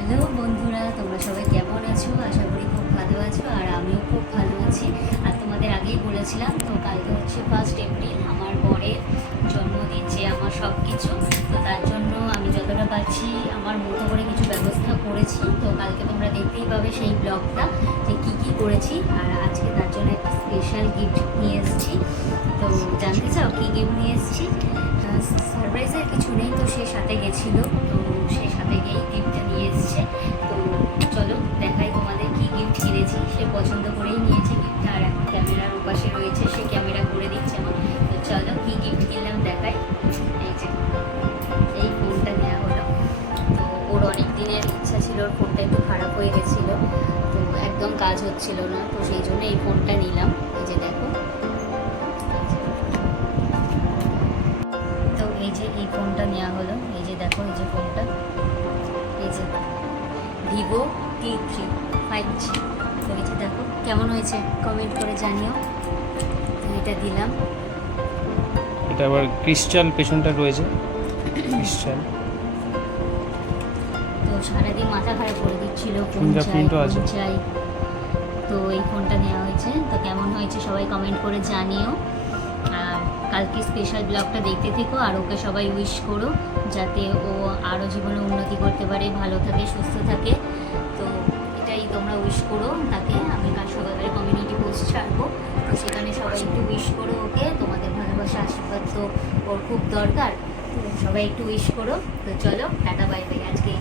Hello বন্ধুরা, তোমরা সবাই কেমন আছো? আশা করি খুব ভালো আছো, আর আমিও খুব ভালো আছি। আর তোমাদের আগেই বলেছিলাম তো, কালকে হচ্ছে ফার্স্ট এপ্রিল আমার বরের জন্মদিন, যে আমার সব কিছু তো তার জন্য আমি যতটা পারছি, আমার মতো করে কিছু ব্যবস্থা করেছি। তো কালকে তোমরা দেখতেই পাবে সেই ব্লগটা, যে কী কী করেছি। আর আজকে তার জন্য একটা স্পেশাল গিফট নিয়ে এসেছি। তো জানতে চাও কী গিফট নিয়ে এসেছি? সারপ্রাইজের কিছু নেই, তো সে সাথে গেছিল। তো সাথে গিয়েই গিফটটা নিয়ে এসেছে। তো চলো দেখাই তোমাদের কি গিফট কিনেছি। সে পছন্দ করেই নিয়েছে গিফটটা আর এখন ক্যামেরার ওপাশে রয়েছে, সে ক্যামেরা করে দিচ্ছে আমার। তো চলো কি গিফট কিনলাম দেখাই। এই যে, এই ফোনটা নেওয়া হলো। তো ওর অনেক দিনের ইচ্ছা ছিল, ওর ফোনটা একটু খারাপ হয়ে গেছিল। তো একদম কাজ হচ্ছিল না, তো সেই জন্য এই ফোনটা নিলাম। এই যে দেখো। এই যে এই ফোনটা নেওয়া হলো। এই যে দেখো, এই যে ফোনটা এই Vivo T three five G তো এই যে দেখো কেমন হয়েছে? কমেন্ট করে জানিও। এটা দিলাম। এটা আবার ক্রিস্টাল পেছনটা রয়েছে। ক্রিস্টাল তো সারাদিন মাথা খারাপ করে দিচ্ছিল ফোন চাই Fingerprint ও ফোন আছে। চাই। তো এই ফোনটা নেওয়া হয়েছে। তো কেমন হয়েছে সবাই কমেন্ট করে জানিও। কালকে স্পেশাল ব্লগটা দেখতে থেকো আর ওকে সবাই উইশ করো যাতে ও আরও জীবনে উন্নতি করতে পারে ভালো থাকে সুস্থ থাকে। তো এটাই তোমরা উইশ করো তাকে আমি কাল সকালে কমিউনিটি পোস্ট ছাড়বো। তো সেখানে সবাই একটু উইশ করো ওকে তোমাদের ভালোবাসা আশীর্বাদ তো ওর খুব দরকার। তো সবাই একটু উইশ করো। তো চলো টাটা বাই বাই আজকে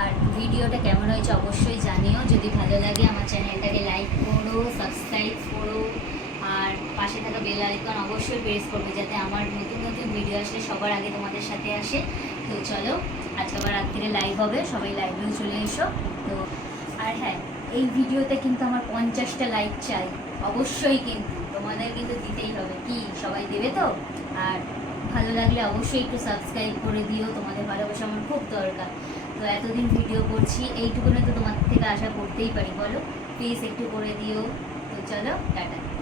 আর ভিডিওটা কেমন হয়েছে অবশ্যই জানিও। যদি ভালো লাগে আমার চ্যানেলটাকে লাইক করো সাবস্ক্রাইব করো আর পাশে থাকা বেল আইকন অবশ্যই প্রেস করবে যাতে আমার নতুন নতুন ভিডিও আসে, সবার আগে তোমাদের সাথে আসে। তো চলো আজকে আবার রাত্রিরে লাইভ হবে, সবাই লাইভেও চলে এসো। তো, আর হ্যাঁ এই ভিডিওতে কিন্তু আমার পঞ্চাশটা লাইক চাই। অবশ্যই কিন্তু, তোমাদের কিন্তু দিতেই হবে। কি, সবাই দেবে তো? আর ভালো লাগলে অবশ্যই একটু সাবস্ক্রাইব করে দিও, তোমাদের ভালোবাসা আমার খুব দরকার। তো এতদিন ভিডিও করছি, এইটুকুনে তো তোমার থেকে আশা করতেই পারি। বলো প্লিজ একটু করে দিও। তো চলো, টাটা।